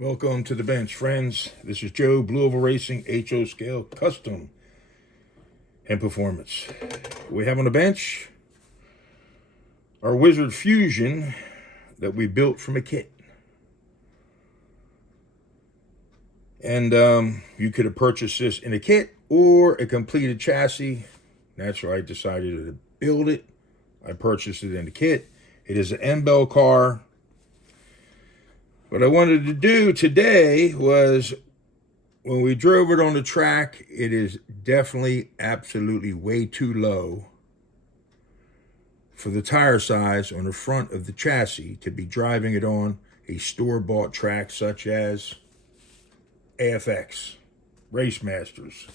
Welcome to the bench, friends. This is Joe, Blue Oval Racing, HO Scale Custom and Performance. We have on the bench our Wizzard Fusion that we built from a kit. And you could have purchased this in a kit or a completed chassis. That's why I decided to build it. I purchased it in the kit. It is an M-Bell car. What I wanted to do today was, when we drove it on the track, it is definitely absolutely way too low for the tire size on the front of the chassis to be driving it on a store-bought track such as AFX, Race Masters.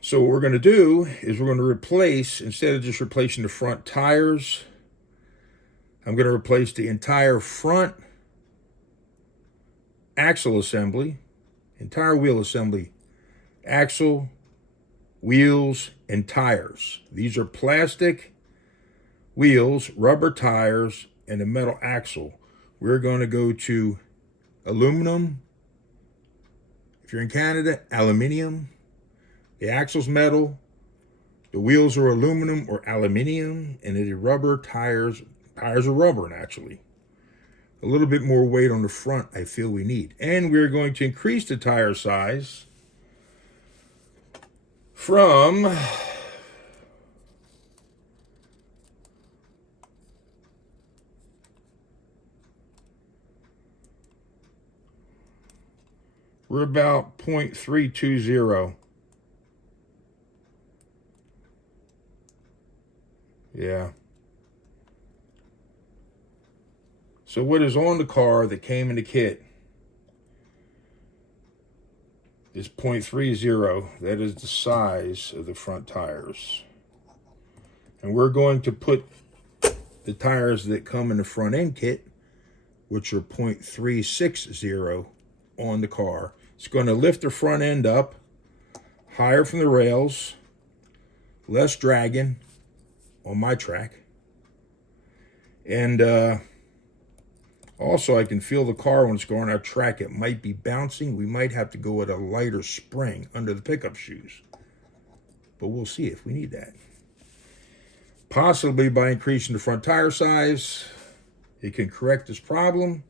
So what we're going to do is we're going to replace, instead of just replacing the front tires, I'm going to replace the entire front axle assembly, entire wheel assembly, axle, wheels, and tires. These are plastic wheels, rubber tires, and a metal axle. We're going to go to aluminum. If you're in Canada, aluminium. The axle's metal. The wheels are aluminum or aluminium, and the rubber tires. Tires are rubber, naturally. A little bit more weight on the front, I feel we need. And we're going to increase the tire size from we're about 0.320. Yeah. So what is on the car that came in the kit is 0.30. That is the size of the front tires. And we're going to put the tires that come in the front end kit, which are 0.360, on the car. It's going to lift the front end up higher from the rails, less dragging on my track. And also, I can feel the car when it's going on our track. It might be bouncing. We might have to go with a lighter spring under the pickup shoes. But we'll see if we need that. Possibly by increasing the front tire size, it can correct this problem.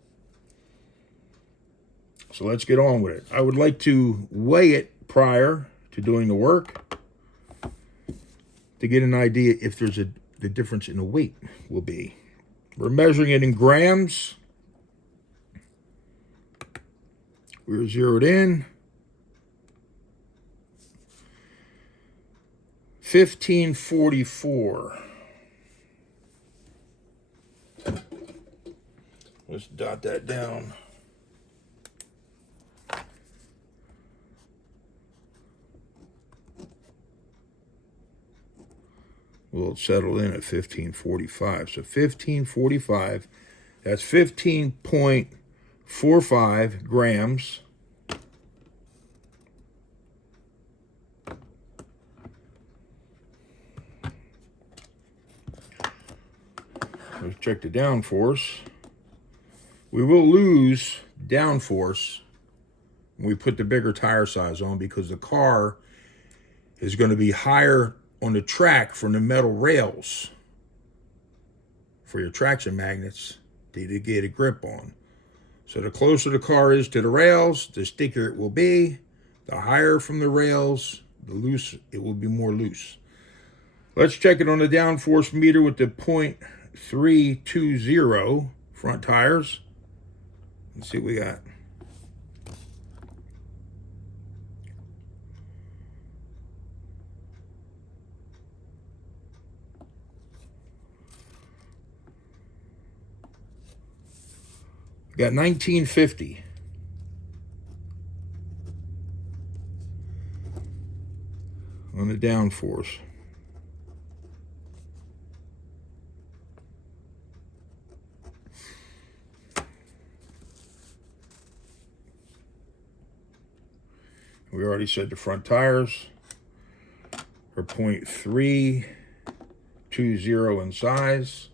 So let's get on with it. I would like to weigh it prior to doing the work to get an idea if there's the difference in the weight will be. We're measuring it in grams. We're zeroed in. 1544. Let's dot that down. Well, it settled in at 1545. So 1545, that's 15.45 grams. Let's check the downforce. We will lose downforce when we put the bigger tire size on, because the car is going to be higher on the track from the metal rails for your traction magnets to get a grip on. So the closer the car is to the rails, the stickier it will be. The higher from the rails, the loose it will be, more loose. Let's check it on the downforce meter with the 0.320 front tires. Let's see what we got. Got 1950. On the downforce. We already said the front tires are 0.320 in size.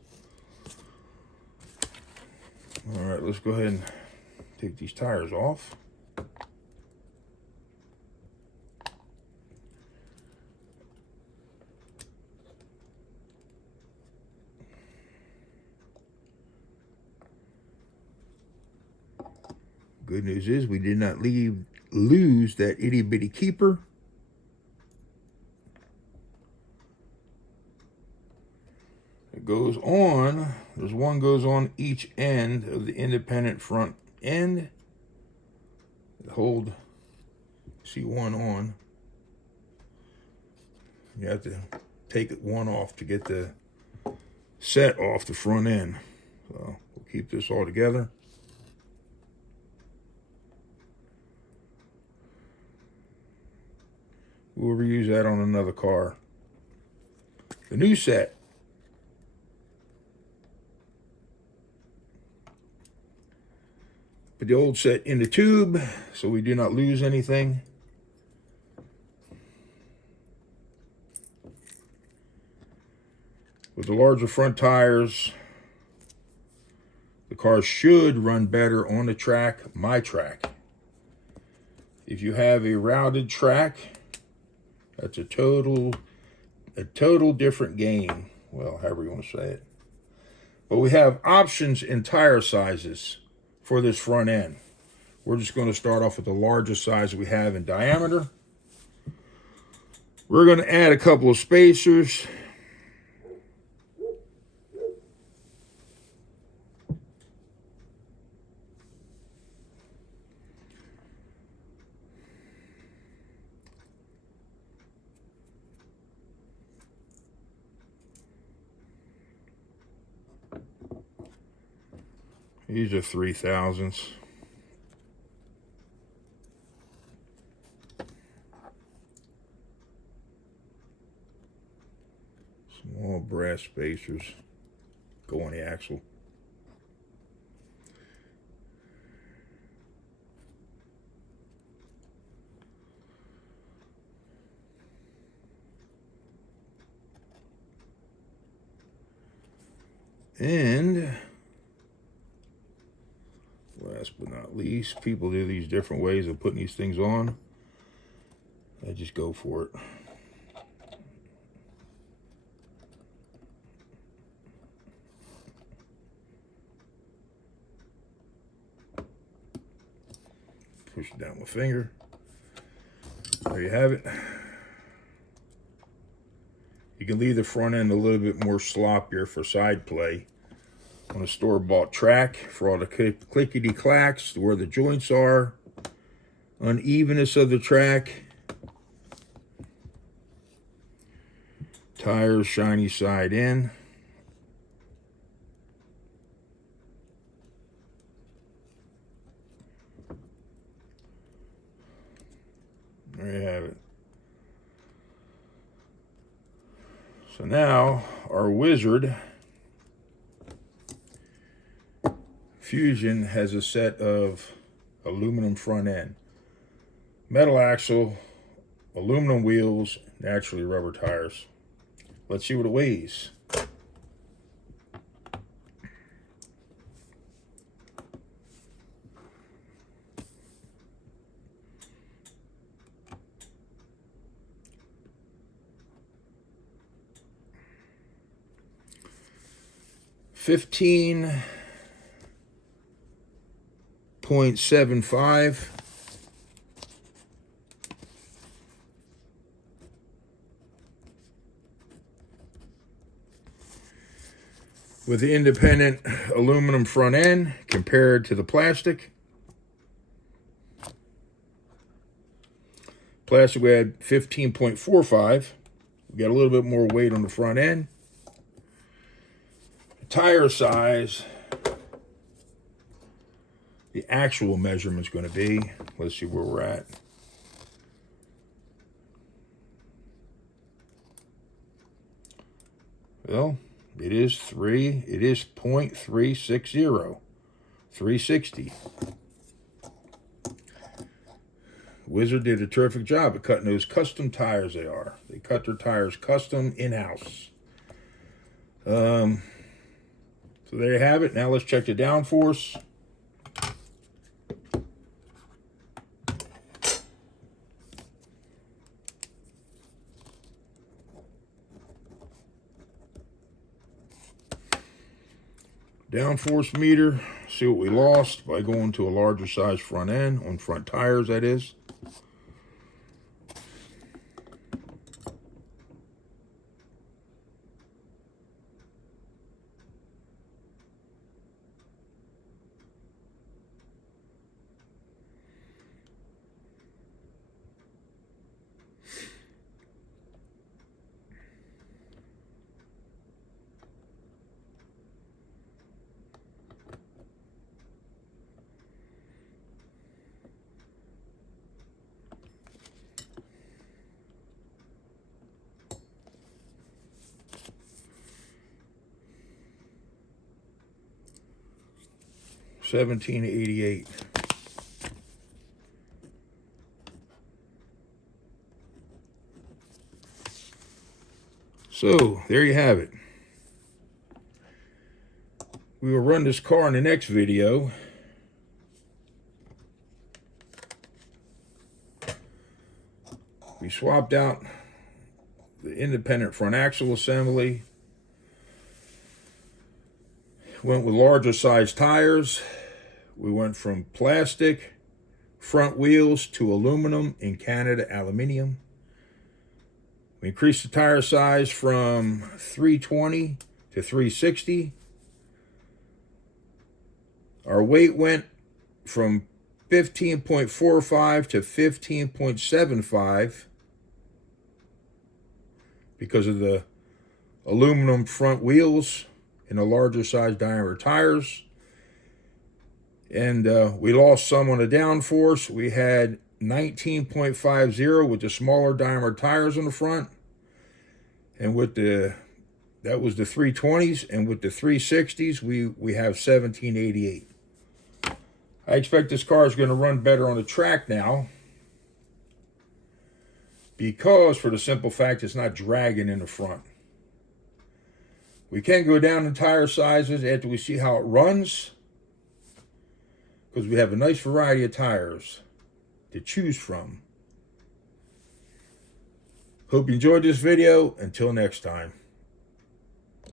All right. right, let's go ahead and take these tires off. Good news is we did not lose that itty bitty keeper. It goes on. There's one goes on each end of the independent front end. Hold C1 on. You have to take one off to get the set off the front end. So we'll keep this all together. We'll reuse that on another car. The new set. Put the old set in the tube so we do not lose anything. With the larger front tires, the car should run better on the track, my track. If you have a routed track, that's a total different game. Well, however you want to say it. But we have options in tire sizes for this front end. We're just going to start off with the largest size we have in diameter. We're going to add a couple of spacers. These are 3/1000s. Small brass spacers go on the axle. And last but not least, people do these different ways of putting these things on. I just go for it. Push it down with my finger. There you have it. You can leave the front end a little bit more sloppier for side play on a store-bought track for all the clickety-clacks, where the joints are, unevenness of the track, tires shiny side in. There you have it. So now our Wizzard Fusion has a set of aluminum front end, metal axle, aluminum wheels, naturally rubber tires. Let's see what it weighs. .75. With the independent aluminum front end compared to the plastic. Plastic we had 15.45. We got a little bit more weight on the front end. Tire size, the actual measurement's going to be, let's see where we're at. Well, it is .360, 360. Wizzard did a terrific job at cutting those custom tires they are. They cut their tires custom in-house. So there you have it. Now let's check the downforce. Downforce meter, see what we lost by going to a larger size front end, on front tires that is. $17.88. So there you have it. We will run this car in the next video. We swapped out the independent front axle assembly. Went with larger size tires. We went from plastic front wheels to aluminum, in Canada aluminum. We increased the tire size from 320 to 360. Our weight went from 15.45 to 15.75 because of the aluminum front wheels and the larger size diameter tires. And we lost some on the downforce. We had 19.50 with the smaller diameter tires on the front. And with that was the 320s, and with the 360s, we have 1788. I expect this car is going to run better on the track now, because for the simple fact it's not dragging in the front. We can go down in tire sizes after we see how it runs, because we have a nice variety of tires to choose from. Hope you enjoyed this video. Until next time.